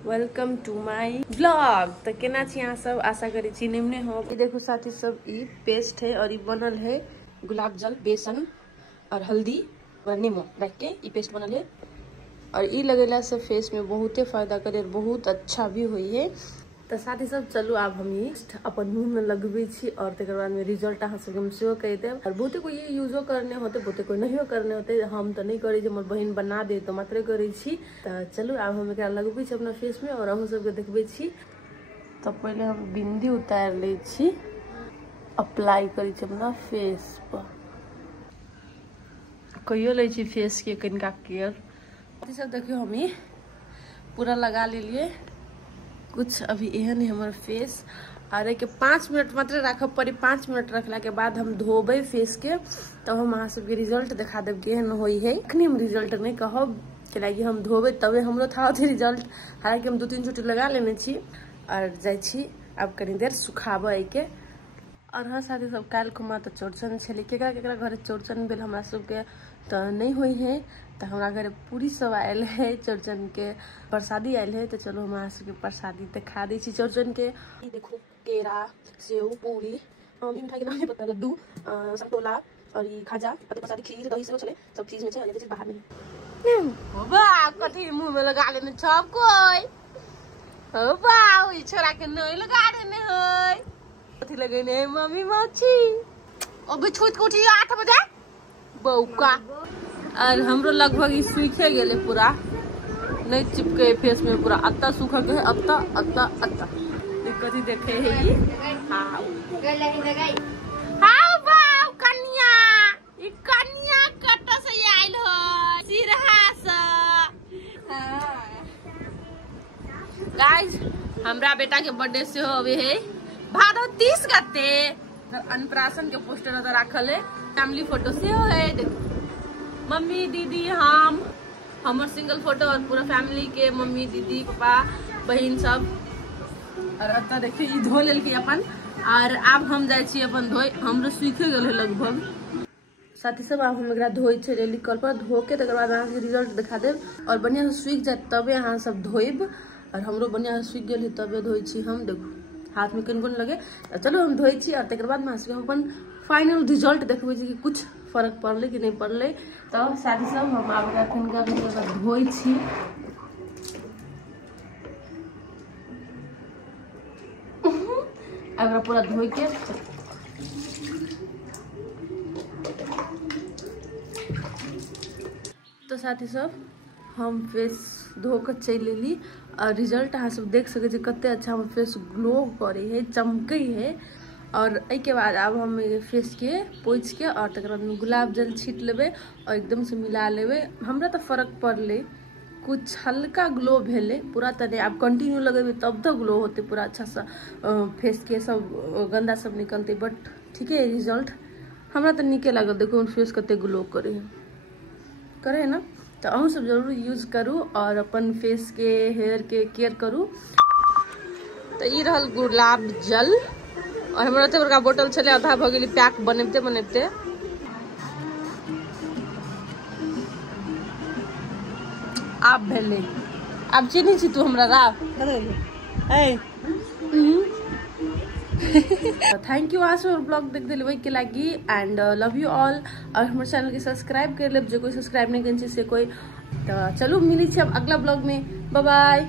Welcome to my blog. तो केना छी अहाँ सब, आशा करी छी निम्ने हो। ये देखो साथी सब, ई पेस्ट है और ये बनल है गुलाब जल, बेसन और हल्दी और नींबू रख के ई पेस्ट बनल है। और ई लगेला से फेस में बहुते फायदा करे, बहुत अच्छा भी हुई है। तो साथी सब चलू आब हम ई अपन मुंह में लगबे छी और तकर बाद में रिजल्ट अहाँ सबके हम सेहो कह देब। और बहुते कोई ये यूजो करने होते, बहुते कोई नहीं करने होते। हम तो नहीं करी, हमर बहन बना दे तो मात्र करै छी। तो चलू आब हम एकरा लगबे छी अपना फेस में और अहूँ सबके देखबे छी। तो पहले हम बिंदी उतार ले छी, अप्लाई करी छी अपना फेस पर। कहियो ले छी फेस के कनिका केयर। सब देखियो हम ई पूरा लगा लेलिए कुछ। अभी एहन है हमार फेस। और के 5 मिनट मात्र रखब पड़ी। 5 मिनट रखला के बाद हम धोबे फेस के, तब हम अहाँ सबके रिजल्ट दिखा देब केहन होई है। अखनी हम रिजल्ट नहीं कहब, कैलाकि हम धोबे तबे हमरो था रिजल्ट। हालांकि हम 2-3 चोटी लगा लेने छी और जाय छी अब कनी देर सुखाबे के। और हाँ साथी सब, काल खुमा तो चौड़चन छे, केकरा केकरा घर चौड़चन भेल हमरा सबके तो नहीं हुई है। तो हमारा घर पूरी सब आयल है, चौड़चन के प्रसादी आयल है। तो चलो हम सबके प्रसादी दिखा दी छी चौड़चन के। देखो केरा, सेव, पूरी, मिठाई के नाम नहीं पता, लड्डू, संतोला और ये खाजा, प्रसादी, खीर, दही सब चले, सब चीज में चीज बाहर में। वाह कथी मुंह में लगा लेने सब कोई। हो वाह ई छोरा के नहीं लगा देने है। कथी लगेने है मम्मी माछी। अबे छूट के उठी 8 बजे बौका। और हमरो लगभग ई सूखे गेले पूरा, नहीं चिपके फेस में पूरा। अत्ता सूखा के है, अत्ता अत्ता अत्ता। कथी देखे है ये? हां हां बाऊ कन्या, ई कन्या कट से आइल हो सिरहा से। गाइस हमरा बेटा के बर्थडे से होवे है भादो 30 गते। अन्नप्राशन के पोस्टर तो रखल है, फैमिली फोटो से हो है। देखो मम्मी दीदी हमर सिंगल फोटो और पूरा फैमिली के, मम्मी दीदी पापा बहन सब। और अत्ता देखिए ई धो लेल के अपन। और अब हम जाय छी अपन धोय, हमरो सूखे गेल है लगभग। साथी सब अब हम एकरा धोय छै रेली कल पर, धो के तकर बाद अहाँ के रिजल्ट दिखा देब। और बढ़िया से सूख जाए तबे अहाँ सब धोइब। और हमरो बढ़िया से सूख गेल है तबे धोय छी हम। देखो हाथ में कन लगे। चलो हम धोई छी और तकर बाद में हम अपन फाइनल रिजल्ट देखबे छी कि कुछ फर्क पड़ले कि नहीं पड़ले। तो साथी सब हम आब कनिका धोई छी। अगर पूरा धोई के तो साथी सब हम फेस धो के चल एली। और रिजल्ट अहाँ सब देख सके कते अच्छा हम फेस ग्लो करे है, चमके है। और के बाद अब हम फेस के पोछ के और तक बाद में गुलाब जल छीट लेबे और एकदम से मिला लेबे। हमरा तो फर्क पड़ले, कुछ हल्का ग्लो भेले, पूरा तो नहीं। अब कंटिन्यू लगेबे तब तो ग्लो होते पूरा अच्छा सा फेस के, सब गंदा सब निकलते। बट ठीक है रिजल्ट हमरा तो निके लागल। देखो फेस कते ग्लो करे है ना। तो अहूँ सब जरूर यूज करूँ और अपन फेस के, हेयर के केयर करूँ। तो ये रहल गुलाब जल। और हमारा तो बड़का बोतल चले, आधा भ गेली पैक बनते बनते। आप भेले आप चिन्ह छी तू हमरा रा। थैंक यू आज ब्लॉग देख दिल के लगी। And love you all. और हमारे चैनल के सब्सक्राइब कर ले, जो कोई सब्सक्राइब नहीं कर से कोई। तो चलो मिली अब अगला ब्लॉग में। Bye bye.